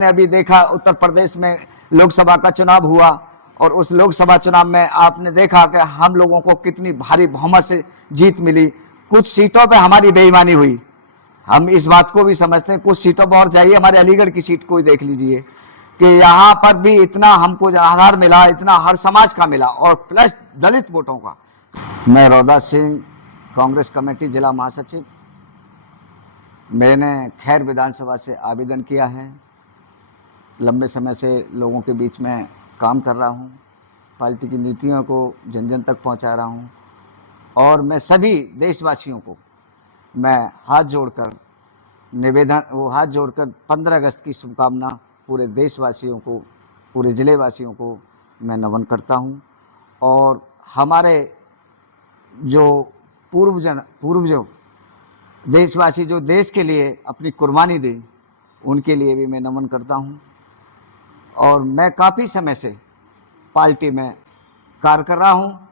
ने अभी देखा उत्तर प्रदेश में लोकसभा का चुनाव हुआ और उस लोकसभा चुनाव में आपने देखा कि हम लोगों को कितनी भारी बहुमत से जीत मिली। कुछ सीटों पे हमारी बेईमानी हुई, हम इस बात को भी समझते हैं। कुछ सीटों पर और जाइए, हमारे अलीगढ़ की सीट को ही देख लीजिए कि यहाँ पर भी इतना हमको आधार मिला, इतना हर समाज का मिला और प्लस दलित वोटों का। मैं रौदा सिंह, कांग्रेस कमेटी जिला महासचिव। मैंने खैर विधानसभा से आवेदन किया है। लंबे समय से लोगों के बीच में काम कर रहा हूँ, पार्टी की नीतियों को जन जन तक पहुँचा रहा हूँ और मैं सभी देशवासियों को मैं हाथ जोड़कर 15 अगस्त की शुभकामना पूरे देशवासियों को, पूरे ज़िले वासियों को मैं नमन करता हूँ। और हमारे जो पूर्वजों देशवासी जो देश के लिए अपनी कुर्बानी दी, उनके लिए भी मैं नमन करता हूँ। और मैं काफ़ी समय से पार्टी में कार्य कर रहा हूँ,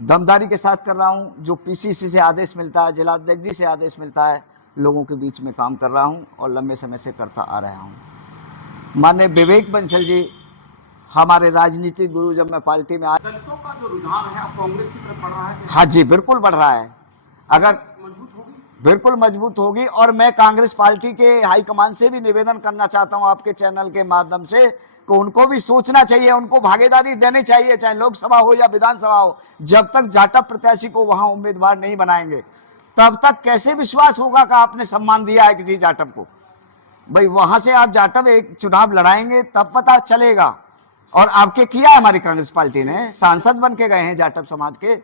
दमदारी के साथ कर रहा हूँ। जो पीसीसी से आदेश मिलता है, जिलाध्यक्ष जी से आदेश मिलता है, लोगों के बीच में काम कर रहा हूँ और लंबे समय से करता आ रहा हूँ। माननीय विवेक बंसल जी हमारे राजनीतिक गुरु, जब मैं पार्टी में आया, दलितों का जो रुझान है अब कांग्रेस की तरफ बढ़ रहा है। हाँ जी, बिल्कुल बढ़ रहा है। अगर मजबूत होगी, बिल्कुल मजबूत होगी। और मैं कांग्रेस पार्टी के हाईकमान से भी निवेदन करना चाहता हूं आपके चैनल के माध्यम से कि उनको भी सोचना चाहिए, उनको भागीदारी देनी चाहिए, चाहे लोकसभा हो या विधानसभा हो। जब तक जाटव प्रत्याशी को वहां उम्मीदवार नहीं बनाएंगे, तब तक कैसे विश्वास होगा कि आपने सम्मान दिया है किसी जाटव को। भाई वहां से आप जाटव एक चुनाव लड़ाएंगे तब पता चलेगा। और आपके किया हमारी कांग्रेस पार्टी ने, सांसद बन के गए हैं जाटव समाज के।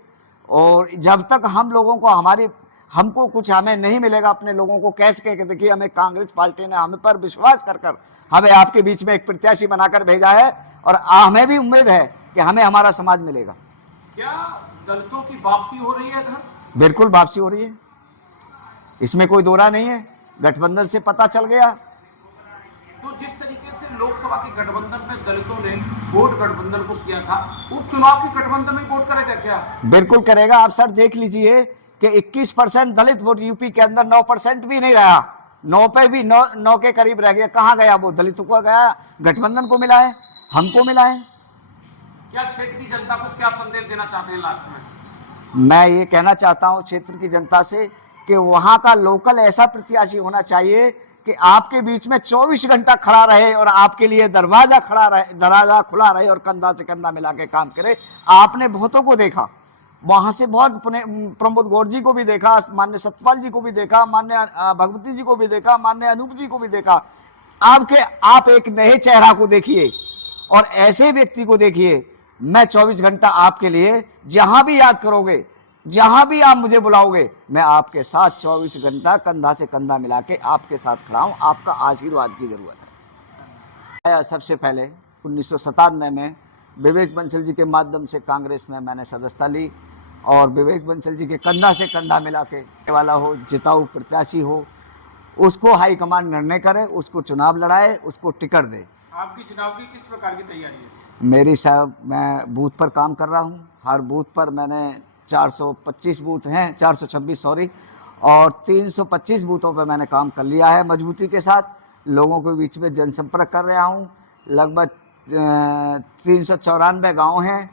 और जब तक हम लोगों को हमको कुछ हमें नहीं मिलेगा, अपने लोगों को कैसे कह के देखिए, हमें कांग्रेस पार्टी ने हमें पर विश्वास कर हमें आपके बीच में एक प्रत्याशी बनाकर भेजा है और हमें भी उम्मीद है कि हमें हमारा समाज मिलेगा। क्या दलितों की वापसी हो रही है घर? बिल्कुल वापसी हो रही है, इसमें कोई दोरा नहीं है। गठबंधन से पता चल गया। तो जिस तरीके से लोकसभा के गठबंधन में दलितों ने वोट गठबंधन को किया था, उपचुनाव के गठबंधन में वोट करेगा क्या? बिल्कुल करेगा। आप सर देख लीजिए कि 21% दलित वोट यूपी के अंदर 9% भी नहीं रहा, 9 पे भी 9 के करीब रह गया। कहाँ गया वो? दलितों को गया, गठबंधन को मिला है, हमको मिला है। क्या क्षेत्र की जनता को क्या संदेश देना चाहते हैं लास्ट में? मैं ये कहना चाहता हूँ क्षेत्र की जनता से कि वहां का लोकल ऐसा प्रत्याशी होना चाहिए कि आपके बीच में 24 घंटा खड़ा रहे और आपके लिए दरवाजा खुला रहे और कंधा से कंधा मिला के काम करे। आपने बहुतों को देखा, वहां से बहुत प्रमोद गौड़ जी को भी देखा, माननीय सतपाल जी को भी देखा, माननीय भगवती जी को भी देखा, माननीय अनूप जी को भी देखा। आप एक नए चेहरा को देखिए और ऐसे व्यक्ति को देखिए। मैं 24 घंटा आपके लिए, जहां भी याद करोगे, जहां भी आप मुझे बुलाओगे, मैं आपके साथ 24 घंटा कंधा से कंधा मिला के आपके साथ खड़ा हूं। आपका आशीर्वाद की जरूरत है। सबसे पहले 1997 में विवेक बंसल जी के माध्यम से कांग्रेस में मैंने सदस्यता ली और विवेक बंसल जी के कंधा से कंधा मिला के वाला हो, जिताऊ प्रत्याशी हो, उसको हाईकमान निर्णय करे, उसको चुनाव लड़ाए, उसको टिकट दे। आपकी चुनाव की किस प्रकार की तैयारी है? मेरी साहब, मैं बूथ पर काम कर रहा हूँ। हर बूथ पर मैंने 425 बूथ हैं, 426 सॉरी, और 325 बूथों पर मैंने काम कर लिया है मजबूती के साथ। लोगों के बीच में जनसंपर्क कर रहा हूँ। लगभग 394 गांव हैं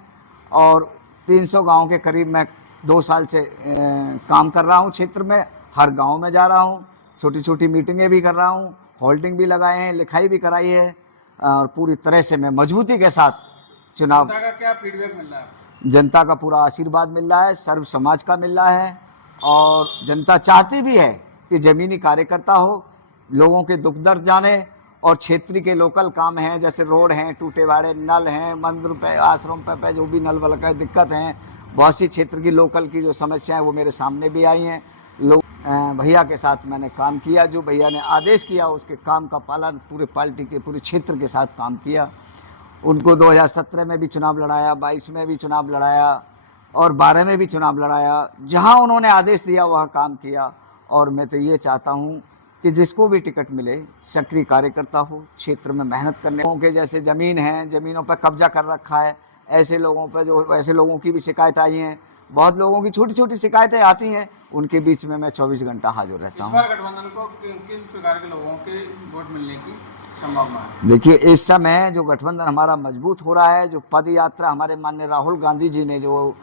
और 300 गांव के करीब मैं 2 साल से काम कर रहा हूँ क्षेत्र में। हर गांव में जा रहा हूँ, छोटी छोटी मीटिंगें भी कर रहा हूँ, होल्डिंग भी लगाए हैं, लिखाई भी कराई है और पूरी तरह से मैं मजबूती के साथ चुनाव। जनता का क्या फीडबैक मिल रहा है? जनता का पूरा आशीर्वाद मिल रहा है, सर्व समाज का मिल रहा है और जनता चाहती भी है कि जमीनी कार्यकर्ता हो, लोगों के दुख दर्द जाने। और क्षेत्र के लोकल काम हैं, जैसे रोड हैं, टूटे वाड़े नल हैं, मंदिर पे, आश्रम पे जो भी नल वल का दिक्कत हैं, बहुत सी क्षेत्र की लोकल की जो समस्याएं वो मेरे सामने भी आई हैं। लोग भैया के साथ मैंने काम किया, जो भैया ने आदेश किया उसके काम का पालन पूरे पार्टी के पूरे क्षेत्र के साथ काम किया। उनको 2017 में भी चुनाव लड़ाया, 22 में भी चुनाव लड़ाया और 12 में भी चुनाव लड़ाया। जहां उन्होंने आदेश दिया वहां काम किया। और मैं तो ये चाहता हूं कि जिसको भी टिकट मिले, सक्रिय कार्यकर्ता हो, क्षेत्र में मेहनत करने के, जैसे ज़मीन है, ज़मीनों पर कब्जा कर रखा है, ऐसे लोगों की भी शिकायत आई हैं। बहुत लोगों की छोटी छोटी शिकायतें आती हैं, उनके बीच में मैं 24 घंटा हाजिर रहता हूँ। इस बार गठबंधन को किस प्रकार के लोगों के वोट मिलने की संभावना है? देखिए, इस समय जो गठबंधन हमारा मजबूत हो रहा है, जो पद यात्रा हमारे माननीय राहुल गांधी जी ने जो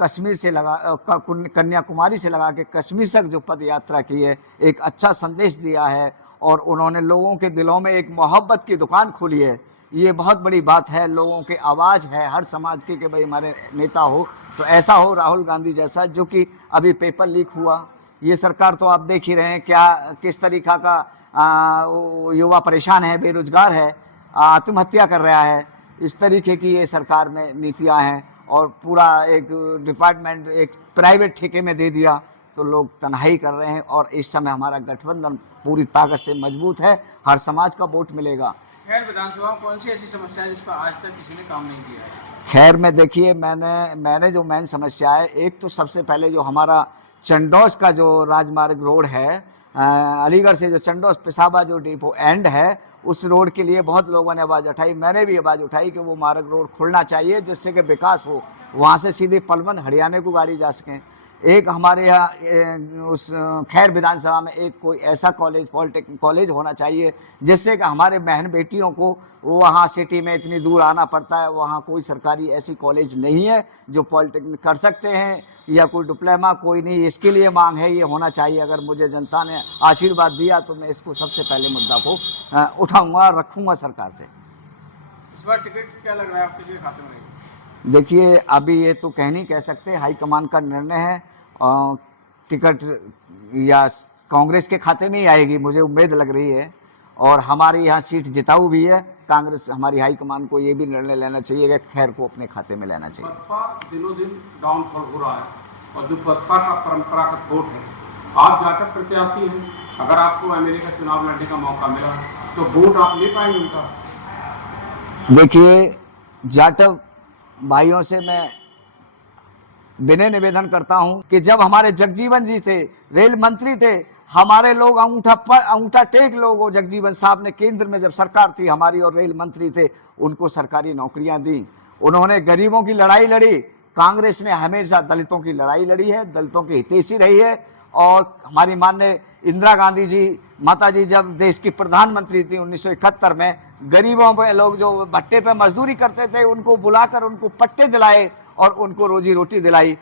कश्मीर से कन्याकुमारी से लगा के कश्मीर तक जो पद यात्रा की है, एक अच्छा संदेश दिया है और उन्होंने लोगों के दिलों में एक मोहब्बत की दुकान खोली है। ये बहुत बड़ी बात है। लोगों के आवाज़ है हर समाज की कि भाई हमारे नेता हो तो ऐसा हो राहुल गांधी जैसा, जो कि अभी पेपर लीक हुआ। ये सरकार तो आप देख ही रहे हैं क्या किस तरीका का युवा परेशान है, बेरोजगार है, आत्महत्या कर रहा है। इस तरीके की ये सरकार में नीतियां हैं और पूरा एक डिपार्टमेंट एक प्राइवेट ठेके में दे दिया, तो लोग तन्हाई कर रहे हैं। और इस समय हमारा गठबंधन पूरी ताकत से मजबूत है, हर समाज का वोट मिलेगा। खैर विधानसभा में कौन सी ऐसी समस्या है जिस पर आज तक किसी ने काम नहीं किया है? खैर में देखिए, मैंने जो मेन समस्या है, एक तो सबसे पहले जो हमारा चंडोस का जो राजमार्ग रोड है, अलीगढ़ से जो चंडोस पिसाबा जो डिपो एंड है, उस रोड के लिए बहुत लोगों ने आवाज़ उठाई, मैंने भी आवाज़ उठाई कि वो मार्ग रोड खुलना चाहिए जिससे कि विकास हो, वहाँ से सीधे पलवल हरियाणा को गाड़ी जा सकें। एक हमारे यहाँ उस खैर विधानसभा में एक कोई ऐसा कॉलेज, पॉलिटेक्निक कॉलेज होना चाहिए जिससे कि हमारे बहन बेटियों को वहाँ सिटी में इतनी दूर आना पड़ता है, वहाँ कोई सरकारी ऐसी कॉलेज नहीं है जो पॉलिटेक्निक कर सकते हैं या कोई डिप्लोमा कोई नहीं। इसके लिए मांग है, ये होना चाहिए। अगर मुझे जनता ने आशीर्वाद दिया तो मैं इसको सबसे पहले मुद्दा को उठाऊँगा, रखूँगा सरकार से। इस बार टिकट क्या लग रहा है आपके किसके खाते में? देखिए, अभी ये तो कह नहीं कह सकते, हाईकमान का निर्णय है। टिकट या कांग्रेस के खाते में ही आएगी, मुझे उम्मीद लग रही है। और हमारे यहाँ सीट जिताऊ भी है। कांग्रेस हमारी हाईकमान को ये भी निर्णय लेना चाहिए कि खैर को अपने खाते में लेना चाहिए। बसपा दिनों दिन डाउनफॉल हो रहा है और जो बसपा का परंपरागत वोट है, आप जाटव प्रत्याशी हैं, अगर आपको एमएलए का चुनाव लड़ने का मौका मिला तो वोट आप ले पाएंगे उनका? देखिए, जाटव भाइयों से मैं विनय निवेदन करता हूं कि जब हमारे जगजीवन जी थे, रेल मंत्री थे, हमारे लोग अंगूठा टेक लोग, जगजीवन साहब ने केंद्र में जब सरकार थी हमारी और रेल मंत्री थे, उनको सरकारी नौकरियां दी। उन्होंने गरीबों की लड़ाई लड़ी। कांग्रेस ने हमेशा दलितों की लड़ाई लड़ी है, दलितों की हितैषी रही है। और हमारी माननीय इंदिरा गांधी जी माता जी जब देश की प्रधानमंत्री थी 1971 में, गरीबों पे लोग जो भट्टे पे मजदूरी करते थे उनको बुलाकर उनको पट्टे दिलाए और उनको रोजी रोटी दिलाई।